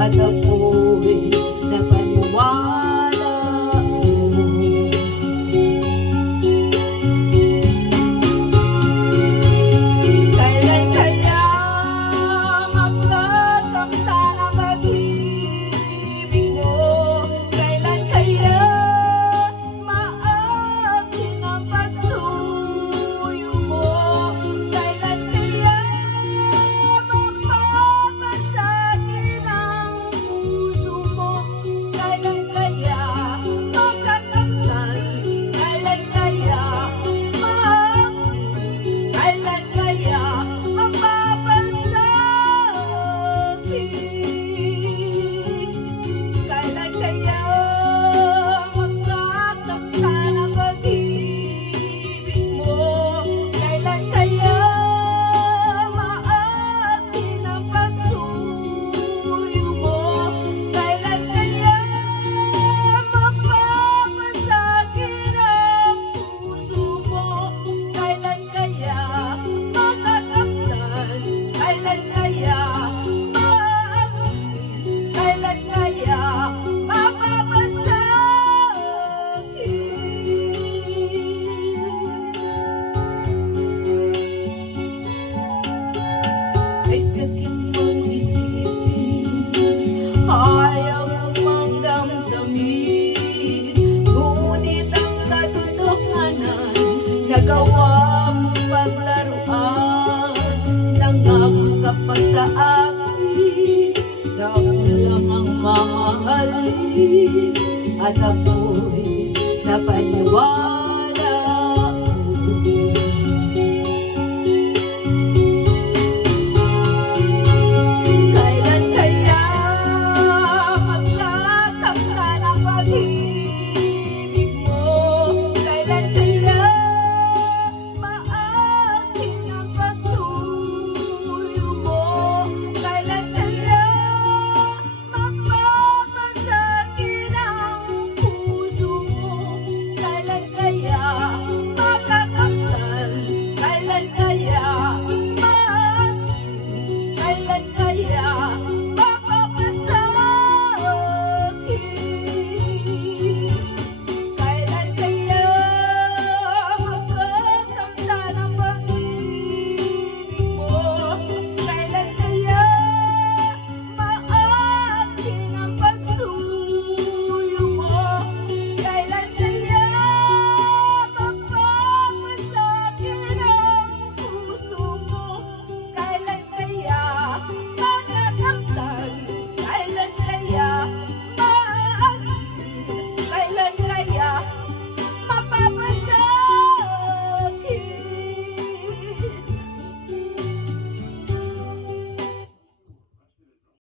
at ako'y napaniwala mo. Kailan kaya magtatamtan ang pag-ibig mo? Kailan kaya maakin ang pagsuyo mo? Kailan kaya mapapasagin ang puso mo? Kailan kaya magtatamtan? Kailan kaya maakin? Kailan kaya mapapasagin? Kailan kaya magtatamtan ang pag-ibig mo? Kailan kaya maakin ang pagsuyo mo? Kailan kaya mapapasagin ang puso mo? Kailan kaya magtatamtan? Kailan kaya maakin? Kailan kaya mapapasagin? Ay sakit mong isipin, ayaw mong damdamin, ngunit ang katotohanan, nagawa mong paglaruan. Nangako ka pa sa akin na ako lang ang mamahalin, at ako'y napaniwala.